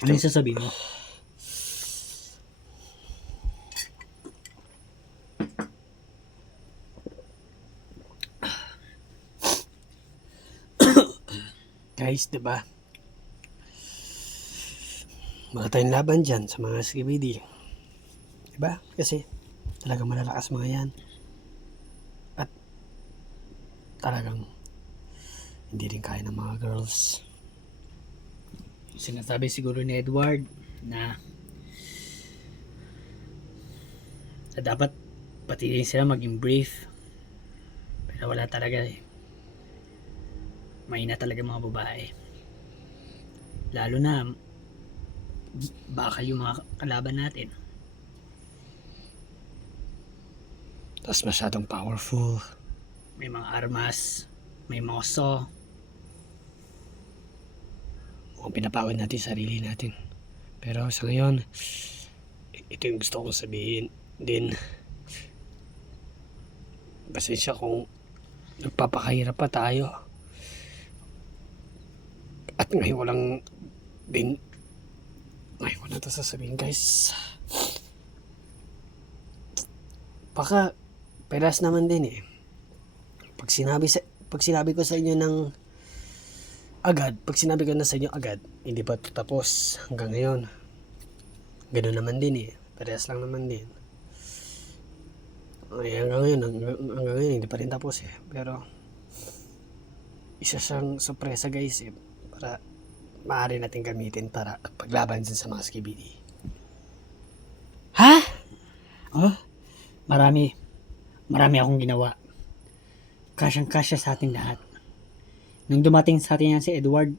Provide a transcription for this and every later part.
Ano yung sasabihin mo? Guys, diba? Wala tayong laban dyan sa mga skibidi. Diba? Kasi talagang malalakas mga yan. At talagang hindi rin kaya ng mga girls. Sinasabi siguro ni Edward na dapat pati rin sila maging brief. Pero wala talaga eh. Mahina talaga mga babae. Lalo na baka yung mga kalaban natin. Tapos masyadong powerful. May mga armas, may mga saw. Mukhang pinapawid natin sarili natin. Pero sa ngayon, ito yung gusto kong sabihin din. Pasensya kung nagpapakahirap pa tayo. At ngayon ko lang din, ngayon ko na ito sasabihin, guys. Baka peras naman din eh. Pag sinabi ko sa inyo ng agad, pag sinabi ko na sa inyo agad, hindi pa ito tapos hanggang ngayon. Ganoon naman din eh. Parehas lang naman din. Ay, hanggang ngayon, hindi pa rin tapos eh. Pero, isa siyang sorpresa guys eh. Para maaari natin gamitin para paglaban din sa mga skibidi. Ha? Oh, marami akong ginawa. Kasyang-kasya sa atin lahat. Nung dumating sa atin yan si Edward,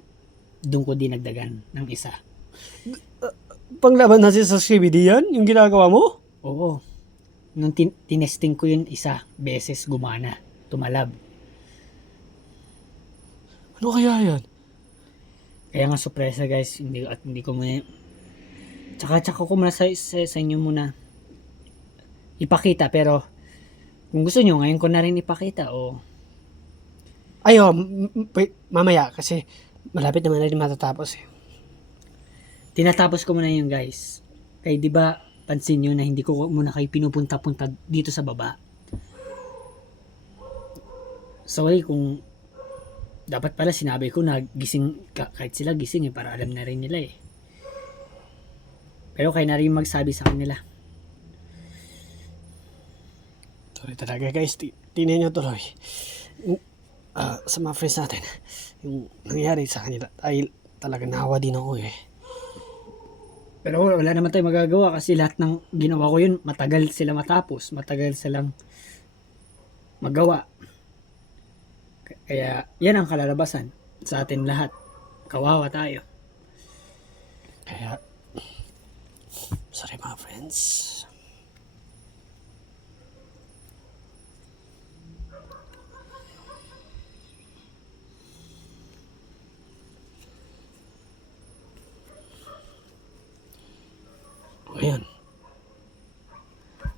doon ko dinagdagan ng isa. Panglaban natin sa skibidi yan? Yung ginagawa mo? Oo. Nung tinesting ko yun isa, beses gumana, tumalab. Ano kaya yan? Kaya nga sorpresa guys, hindi ko may... Tsaka ko muna sa inyo muna ipakita, pero kung gusto nyo, ngayon ko na rin ipakita o... Ayo, mamaya kasi malapit naman na rin matatapos eh. Tinatapos ko muna yun guys. Kaya di ba pansin nyo na hindi ko muna kayo pinupunta-punta dito sa baba. Sorry kung dapat pala sinabi ko na gising, kahit sila gising eh, para alam na rin nila eh. Pero kayo na rin magsabi sa kanila. Sorry talaga guys, tingnan nyo tuloy. Sa mga friends natin, yung nangyari sa kanila, ay talaga nahawa din ako eh. Pero wala naman tayong magagawa kasi lahat ng ginawa ko yun, matagal sila matapos, matagal silang magawa. Kaya yan ang kalalabasan sa atin lahat. Kawawa tayo. Kaya, sorry mga friends. Ayan.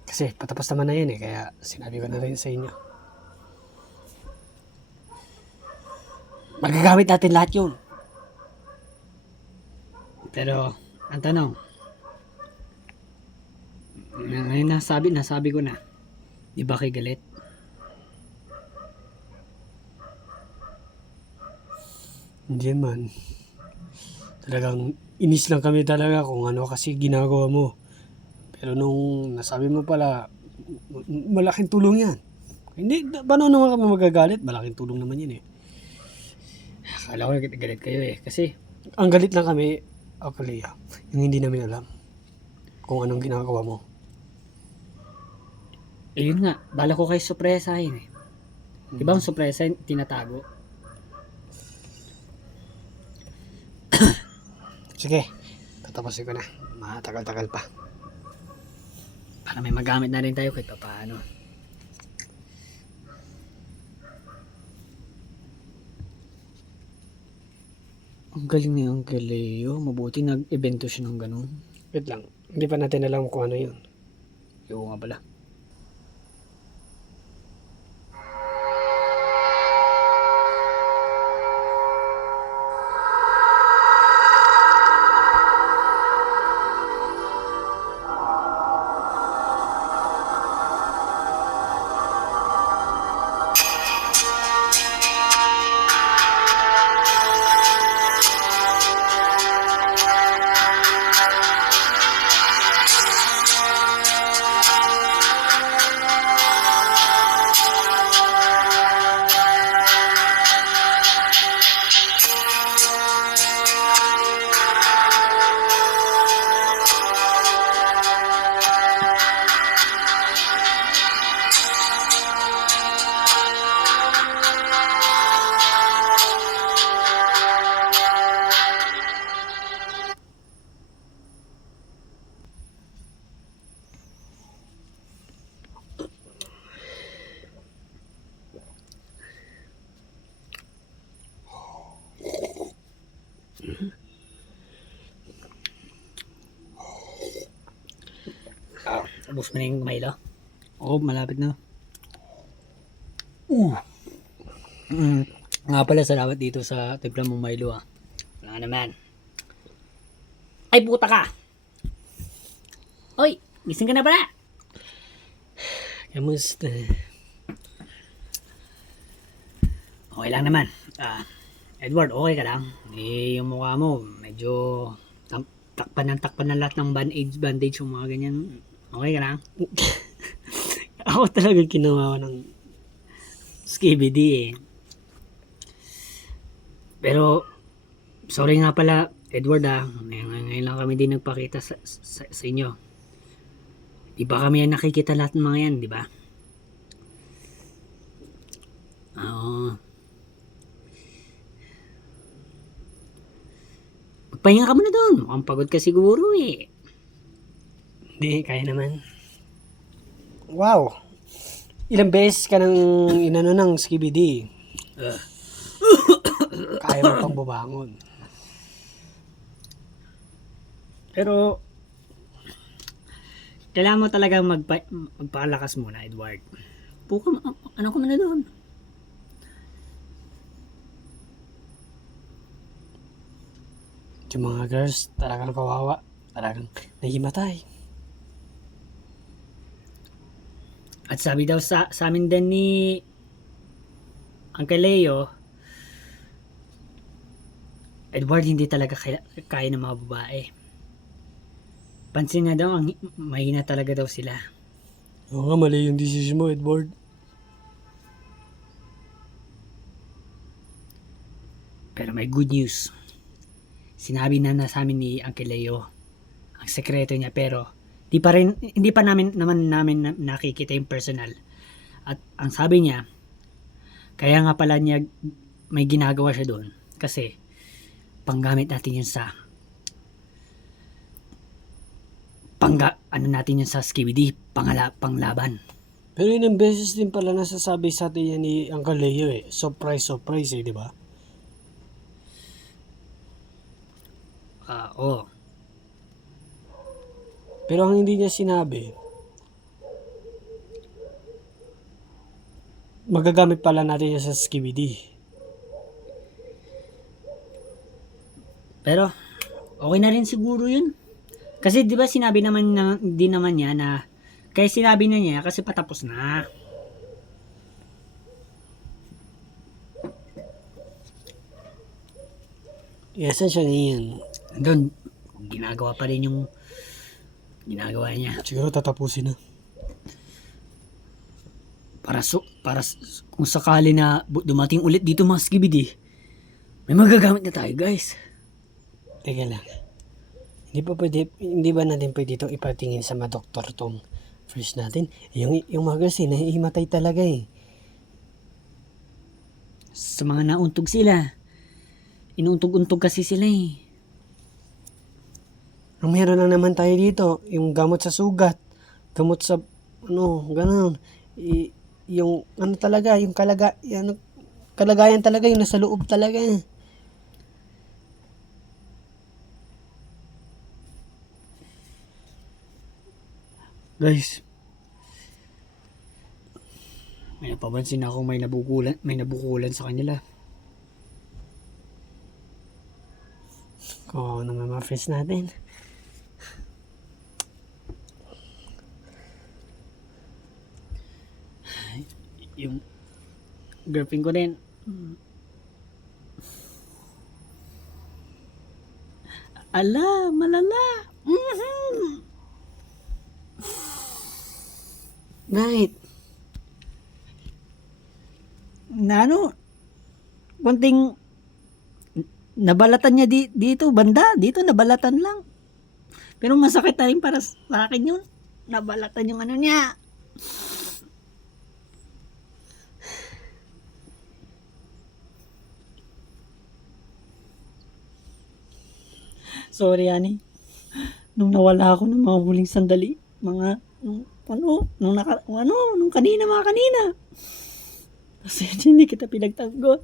Kasi patapos naman na yun eh, kaya sinabi ko na rin sa inyo. Magagamit natin lahat yun. Pero ang tanong, ngayon nasabi ko na, di ba kayo galit? Hindi man. Talagang inis lang kami talaga kung ano kasi ginagawa mo. Pero nung nasabi mo pala, malaking tulong yan. Hindi, paano naman kami magagalit? Malaking tulong naman yun eh. Akala ko galit kayo eh. Kasi Ang galit lang kami, Kalia, yung hindi namin alam kung anong ginagawa mo. yun nga, bala ko kayo sorpresahin eh. Di ba ang sorpresa tinatago? Sige, tatapusin ko na. Matagal-tagal pa. Para may magamit na rin tayo kahit paano. Ang galing ni Uncle Leo. Mabuti nag-evento siya ng ganun. Wait lang, hindi pa natin alam kung ano yun. Oo nga pala. Ubus mo na yung Milo? Oo, malapit na. Nga pala, salamat dito sa timpla mong Milo ah. Wala naman. Ay, puta ka! Oy, gising ka na pala? Kamusta? Okay lang naman. Edward, okay ka lang? Eh, yung mukha mo, medyo takpan ng lahat ng bandage, yung mga ganyan. Okay ka lang? Ako talaga ginawa ko ng Skibidi eh. Pero, sorry nga pala, Edward ngayon lang kami din nagpakita sa inyo. Di ba kami yan nakikita lahat ng mga yan, di ba? Oo. Magpahinga ka muna doon. Mukhang pagod ka siguro eh. Hindi, kaya naman. Wow! Ilang beses ka nang inano ng skibidi. Kaya mo pang bumangon. Pero, kailangan mo talaga magpakalakas muna, Edward. Ano ko muna doon? Yung mga girls, talagang kawawa. Talagang nahimatay. At sabi daw sa amin din ni Uncle Leo, Edward, hindi talaga kaya ng mga babae. Pansin na daw, mahina talaga daw sila. Oo nga, mali yung decision mo, Edward. Pero may good news. Sinabi na sa amin ni Uncle Leo ang sekreto niya, pero hindi pa namin nakikita yung personal. At ang sabi niya, kaya nga pala niya may ginagawa siya doon kasi panggamit natin yun sa natin yun sa skibidi, panglaban. Pero ilang beses din pala nasasabi sa atin yan ni Uncle Leo eh. Surprise eh, di ba? Oo. Pero ang hindi niya sinabi, magagamit pala natin yan sa skibidi. Pero okay na rin siguro yun. Kasi 'di ba sinabi naman din naman niya na kaya sinabi na niya kasi patapos na. Yes, siya ngayon. Doon ginagawa pa rin yung ginagawa niya. Siguro tatapusin na. Para kung sakali na dumating ulit dito mga skibidi, may magagamit na tayo, guys. Teka lang. Hindi ba natin pwede itong ipatingin sa mga doktor tong first natin? Yung mga girls nahihimatay talaga eh. Sa mga nauntog sila. Inuuntog-untog kasi sila eh. Ang meron lang naman tayo dito, yung gamot sa sugat, gamot sa, ganun. Yung, talaga, yung kalagayan talaga, yung nasa loob talaga. Guys, may napapansin ako may nabukulan sa kanila. Kung naman mga friends natin. Yung girlfriend ko din. Ala, malala. Bakit? Na konting nabalatan niya dito, banda, dito nabalatan lang. Pero masakit na rin para sa akin yun. Nabalatan yung ano niya. Sorry, Ani. Nung nawala ako ng mga huling sandali, nung kanina. Kasi hindi kita pinagtanggol.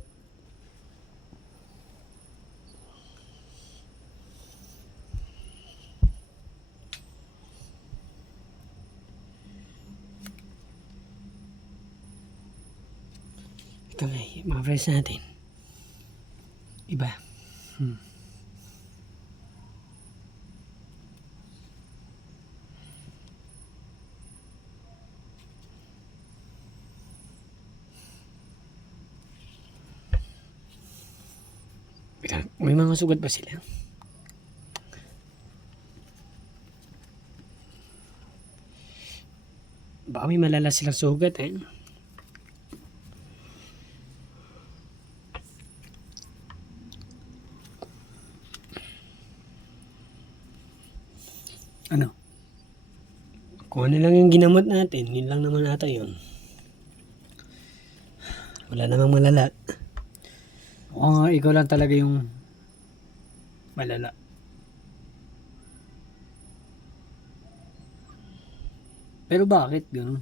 Kami, mga friends natin. Iba. May mga sugat ba sila? Baka may malala silang sugat eh. Ano? Kung ano lang yung ginamot natin, yun lang naman ata yun. Wala namang malala. Oo nga, ikaw lang talaga yung malala. Pero bakit gano'n?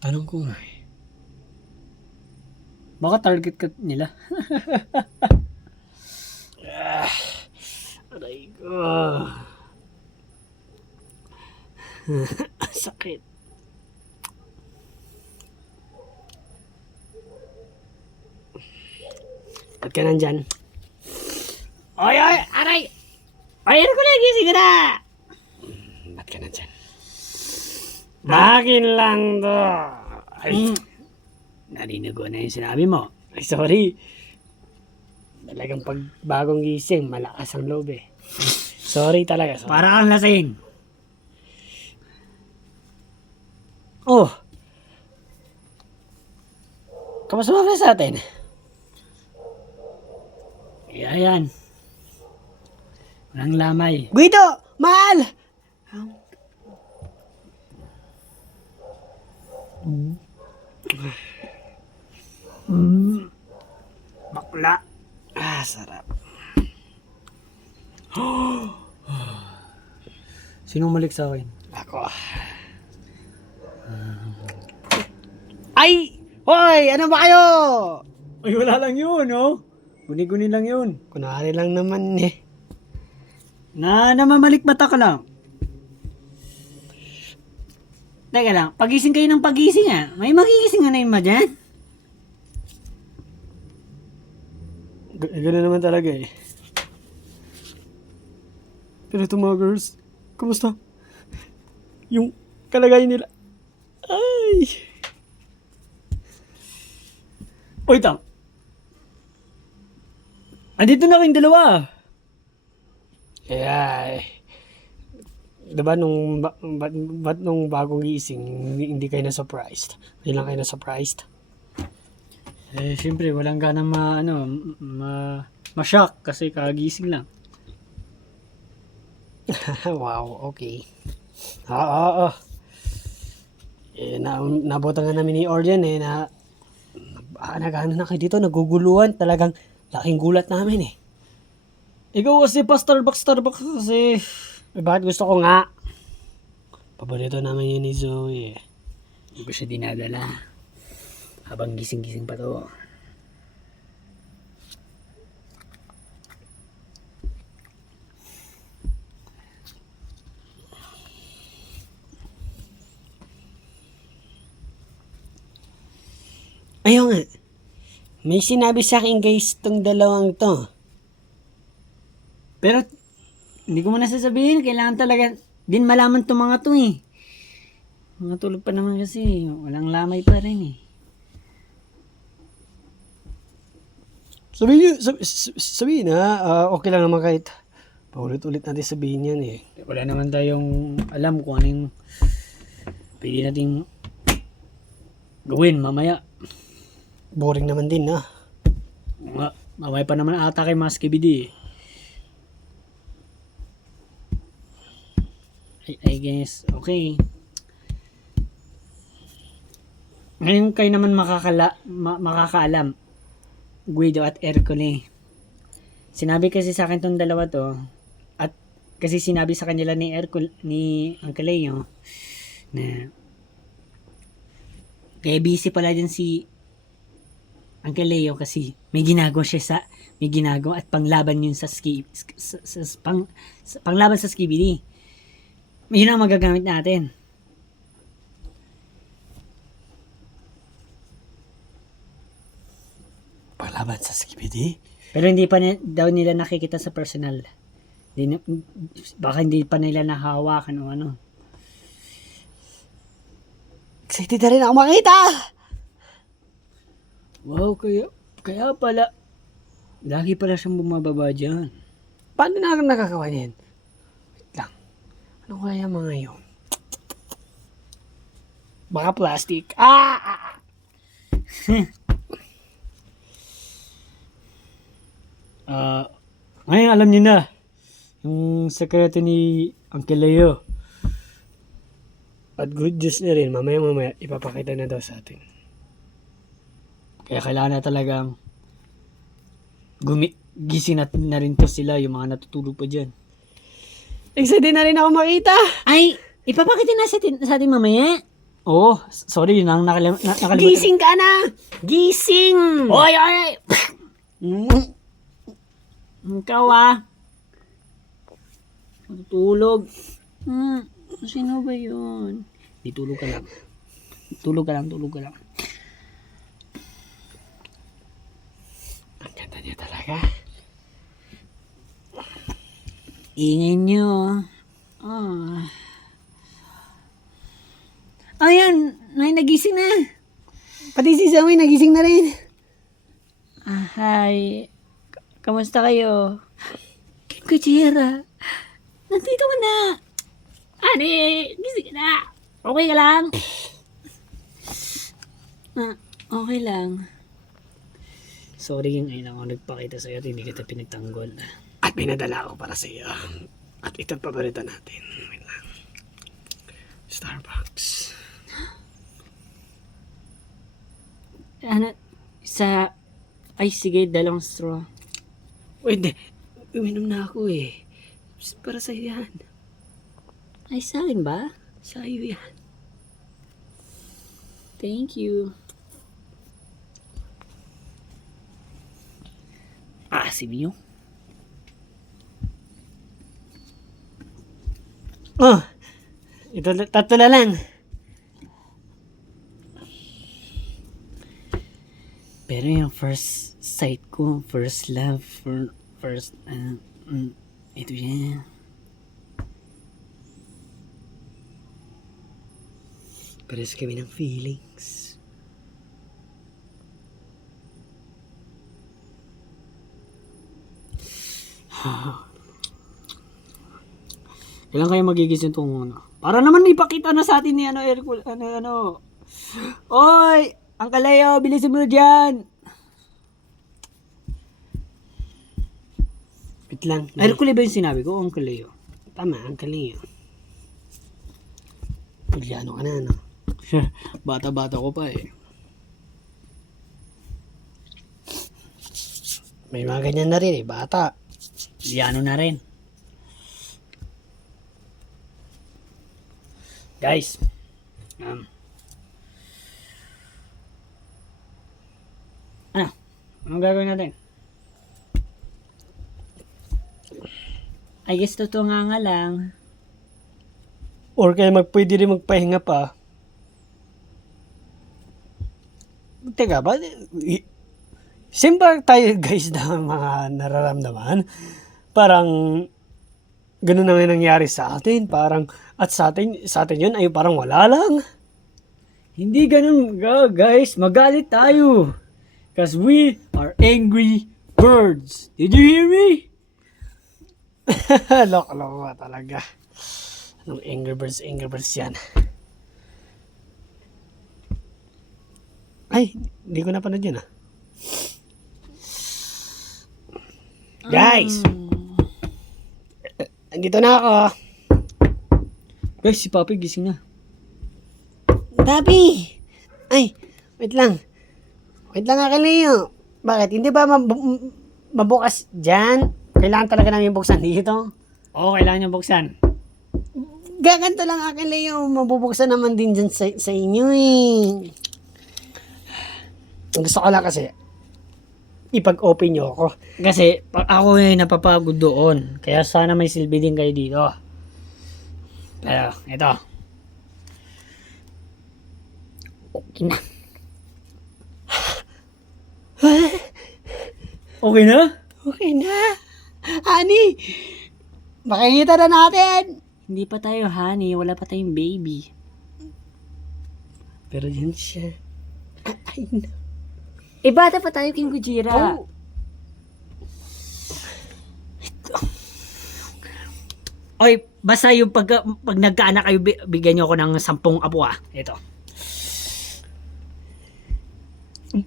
Tanong ko nga eh. Baka target ka nila. Aray ko. Sakit. Ba't ka nandyan? Oy, oy, aray! Ay, ko lagi, sige na! Ba't ka nandyan? Akin lang to. Ay, Narinig ko na yung sinabi mo. ay, sorry. Talagang pag bagong gising, malakas ang loob eh. Sorry talaga. Sorry. Para kang lasing. Oh! Kamusta mga sa atin? Yan. Walang lamay. Guido! Mahal! Bakla. Ah, sarap. Sino malik sa akin? Ako. Ay! Hoy! Ano ba kayo? Ay, wala lang yun, oh. Guni-guni lang yun. Kunwari lang naman eh. Namamalik mata ka lang. Teka lang, pagising kayo ng pagising ah. May magigising na yung dyan? Gano'n naman talaga eh. Pero ito mga girls, kumusta? Yung kalagayan nila. Ay! Uy, Tang. Andito na kayong dalawa. Ay. Diba ba't nung bagong gising, hindi kayo na-surprised? Hindi lang kayo na-surprised? Eh, syempre, walang ganang ma-shock kasi kagising lang. Wow, okay. Oo. Eh, nabutan nga namin ni Orjan eh, nag-ano na kayo dito, naguguluhan. Talagang laking gulat namin eh. Ikaw kasi pa Starbucks kasi. Eh, bakit gusto ko nga? Paborito naman yun ni Zoe eh. Hindi ko siya dinadala. Habang gising-gising pa to. Ayaw nga. May sinabi sa akin guys tong dalawang to. Pero, hindi ko muna sasabihin. Kailangan talaga din malaman to mga to eh. Mga tulog pa naman kasi. Walang lamay pa rin eh. Sabihin na, okay lang naman kahit paulit-ulit natin sabihin yan eh. Wala naman tayong alam kung ano yung pwede nating gawin mamaya. Boring naman din na. Mamaya pa naman ata kay Mas KBD eh. I guess, okay. Ngayon kayo naman makakaalam. Guido at Ercole. Sinabi kasi sa akin tong dalawa to, at kasi sinabi sa kanila ni Uncle Leo na kaya busy pala din si Uncle Leo kasi may ginagawa at panglaban yun sa panglaban sa skibidi. Yun ang magagamit natin. laban sa Skibidi? Pero hindi pa daw nila nakikita sa personal. Baka hindi pa nila nahawakan o ano. Excited na rin ako makita! Wow, kaya pala. Lagi pala siyang bumababa dyan. Paano na ako nakagawa niyan? Wait lang. Ano kaya mga yun? Baka plastic. Ngayon alam niyo na. Yung sekreto ni Uncle Leo. At good news na rin, mamaya ipapakita na daw sa atin. Kaya kailangan na talagang gising na rin to sila, yung mga natutulog pa dyan. Excited na rin ako makita! Ay, ipapakita na sa atin mamaya. Oo, sorry, yun ang nakalimutan. Gising ka na! Gising! Oy! Ikaw matutulog. Sino ba yun? Di tulog ka lang. Tulog ka lang. Ang ganda niya talaga. Ingay nyo. Ayan, nagising na. Pati si Zoe nagising na rin. Hi. Kamusta kayo? Kuchira. Nandito ka na. Ani, gising ka na. Okay ka lang? Okay lang. Sorry yung ayun ako nagpakita sa'yo at hindi kita pinagtanggol. At pinadala ako para sa iyo. At ito paborito natin. Wait lang. Starbucks. Ay sige, dalawang straw. Wait, uminom na ako eh. Para sa iyo yan. Ay, sa akin ba? Sa iyo yan. Thank you. Asim nyo. Ito, tatlo na lang. Pero yung first sight ko, first love, ito yan. Pares kami ng feelings. Kailan kayo magigising itong para naman ipakita na sa atin ni Hercule, Oy! Ang kalayo, bilisin mo na dyan! Wait lang. Hercule ba yung sinabi ko o ang kalayo? Tama, ang kalinyo. Pulyano ka na, no? Bata-bata ko pa eh. May mga ganyan na rin eh, bata. Liano na rin. Guys, anong gagawin natin? I guess totoo nga lang. Or kaya pwede rin magpahinga pa. Teka ba? Simba tayo guys na mga nararamdaman. Parang ganun na nangyari sa atin. Parang, at sa atin yun ay parang wala lang. Hindi ganun guys. Magalit tayo. Because we are angry birds. Did you hear me? Loko-loko talaga. Anong Angry Birds yan. Ay, hindi ko napanood yun Guys! Andito na ako. Guys, si Papi gising na. Papi! Ay, wait lang. Wait lang nga Leo. Bakit? Hindi ba mabukas dyan? Kailangan talaga namin buksan dito. Oo, kailangan niyo buksan. Gaganto lang akin Leo. Mabubuksan naman din dyan sa inyo eh. Gusto ko lang kasi ipag-open nyo ako. Kasi ako yung napapagod doon. Kaya sana may silbi din kayo dito. Pero, ito. Okay na. Okay na? Okay na. Honey, makikita na natin. Hindi pa tayo, honey. Wala pa tayong baby. Pero yun siya. Ay, no. Bata pa tayo, King Gojira. Oh. Oy, basta yung pag nagkaanak kayo, bigyan niyo ako ng 10 apo ah. Ito.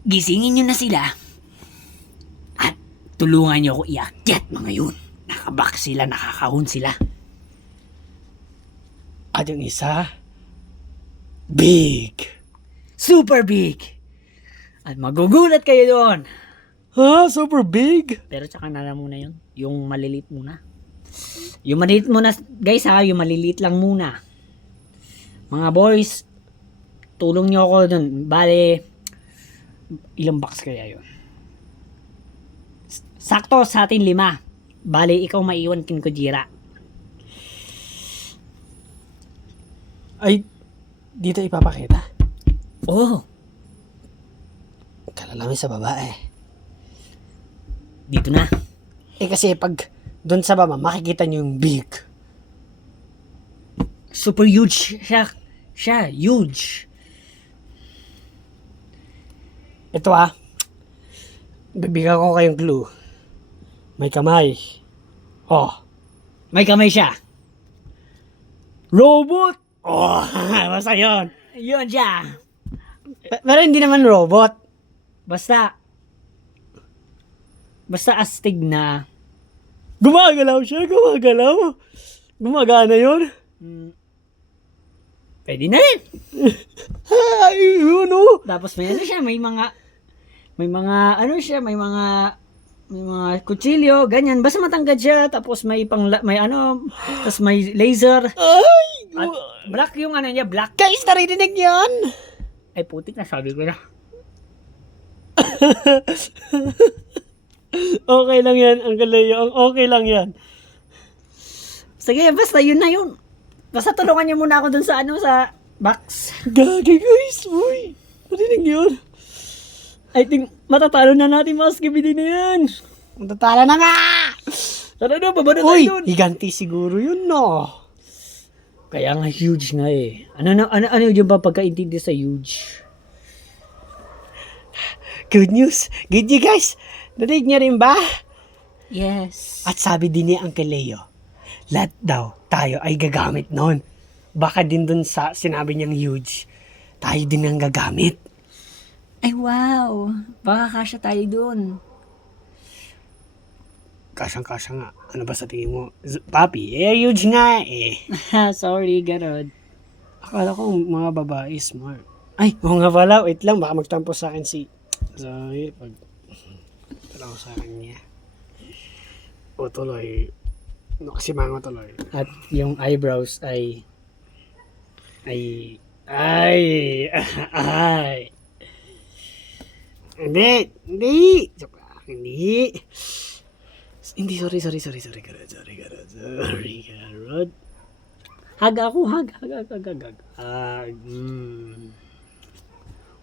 Gisingin niyo na sila. At tulungan niyo ako iakyat mga yun. Nakabak sila, nakakahon sila. At yung isa, big. Super big. At magugulat kayo doon. Ha? Super big? Pero tsaka na lang muna yun. Yung maliliit muna. Yung maliliit muna, guys ha, yung maliliit lang muna. Mga boys, tulong nyo ako dun. Bale, ilang box kaya yun? Sakto sa atin 5. Bale, ikaw maiwan, King Gojira. Ay, dito ipapakita. Oh, Kalalamin sa babae. dito na. Kasi pag doon sa baba, makikita niyo yung big. Super huge siya. Siya, huge. Ito bibigyan ko kayong clue. May kamay. Oh, May kamay siya. robot! Oh, basta yun. Yun siya. Pero hindi naman robot. Basta astig na. Gumagalaw siya, gumagalaw. Gumagana yun. Pwede na rin. Ay, yun Tapos may ano siya, may mga kutsilyo, ganyan. Basta matangkad siya, tapos may tapos may laser. Ay, At black yung ano niya, black. guys, narinig yan. Ay putik na, sabi ko na. Okay lang yan, Uncle Leo. Okay lang yan. Sige, basta yun na yun. Basta tulungan niyo muna ako dun sa sa box. Gagi, guys. Uy, narinig yun. I think matatalo na natin mga skibidi na yan. Matatala na nga. Tara na, baba na tayo Uy, dun. higanti siguro yun, no? Kaya nga huge nga eh. Ano yung ba pagkaintindi sa huge? Good news. Good news, guys. Narinig niya rin ba? Yes. At sabi din ni Uncle Leo, lahat daw tayo ay gagamit nun. Baka din dun sa sinabi niyang huge, tayo din ang gagamit. Ay wow. Baka kasya tayo dun. Kasyang-kasya nga. Ano ba sa tingin mo? Papi, huge nga eh. Sorry, Garod. Akala ko mga babae smart. Ay, oo nga pala. Wait lang, baka magtampo sa akin si... Sorry, pag... Tala ko sa kanya. O tuloy. No, kasi mga tuloy. At yung eyebrows ay Ay. Hindi. Joke lang. Hindi. Sorry, Garod. hag ako, hag.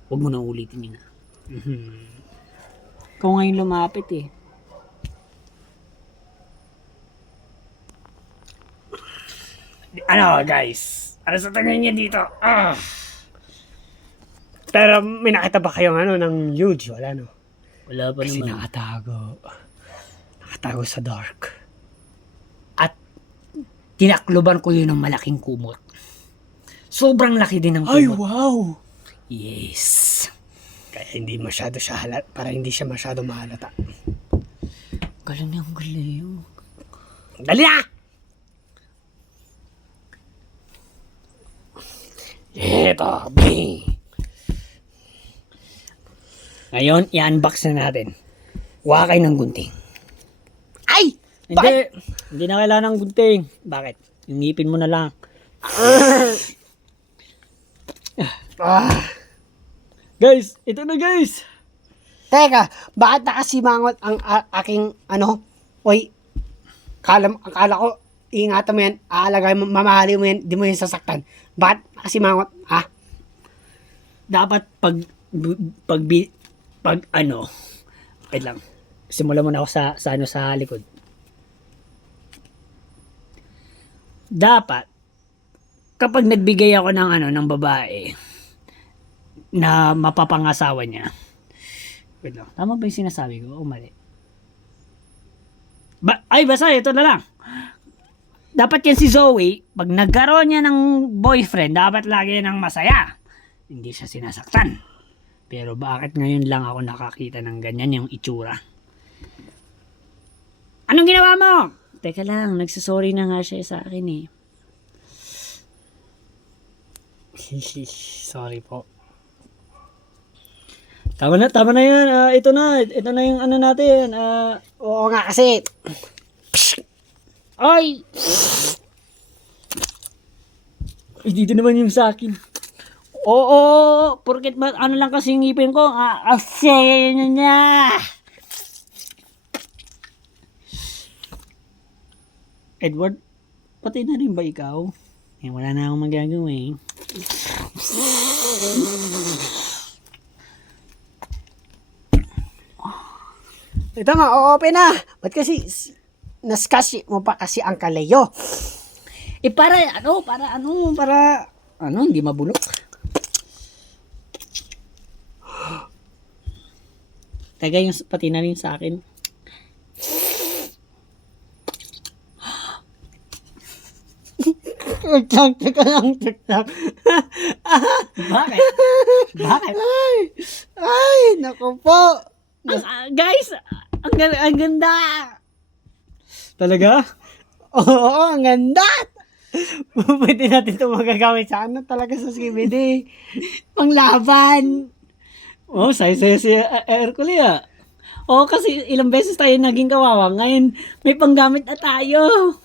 Huwag mo na ulitin yun. Ikaw ngayon lumapit eh. Ano, guys? Ano sa tingin niya dito? Pero may nakita ba kayong ng huge? Wala, no? Wala pa Kasi naman. nakatago sa dark. At tinakloban ko yun ng malaking kumot. Sobrang laki din ng Ay, kumot. wow! Yes. Kaya hindi masyado siya para hindi siya masyado mahalata. Galing na ang galayo. Dali na! Eto, bing! Ngayon, i-unbox na natin. Huwag kayo ng gunting. Ay! Hindi na kailangan ng gunting. Bakit? Yung ngipin mo na lang. Guys, ito na guys. Teka, bakit nakasimangot ang aking Oy, akala ko, ingatan mo yan, aalagay mo, mamahali mo yan, di mo yan sasaktan. Bakit nakasimangot, ha? Dapat wait lang. Simulan muna ako sa likod. Dapat, kapag nagbigay ako ng babae na mapapangasawa niya, wait lang, tama ba yung sinasabi ko o mali? Basta ito na lang. Dapat yan si Zoe, pag nagkaroon niya ng boyfriend, dapat lagi yan ng masaya. Hindi siya sinasaktan. Pero bakit ngayon lang ako nakakita ng ganyan yung itsura? Anong ginawa mo? Teka lang, nagsasorry na nga siya sa akin eh. Sorry po. Tama na yan. Ito na yung ano natin. Oo nga kasi. Ay! Dito naman yung sa akin. Oo, porket ano lang kasi yung ngipin ko. Asaya niya. Edward, patay na rin ba ikaw? Wala na akong magagawa eh. Ito nga, open na. Ba't kasi naskasi mo pa kasi ang kalayo? Para hindi mabulok. Taga yung pati na rin sa akin. Teka lang. Bakit? Bakit? Ay, naku po. Guys, ang ganda. Talaga? Oo, ang ganda. Pwede natin ito magagamit sa talaga sa skibidi. Panglaban. Saya si Hercules ah. Kasi ilang beses tayo naging kawawa. Ngayon, may panggamit na tayo.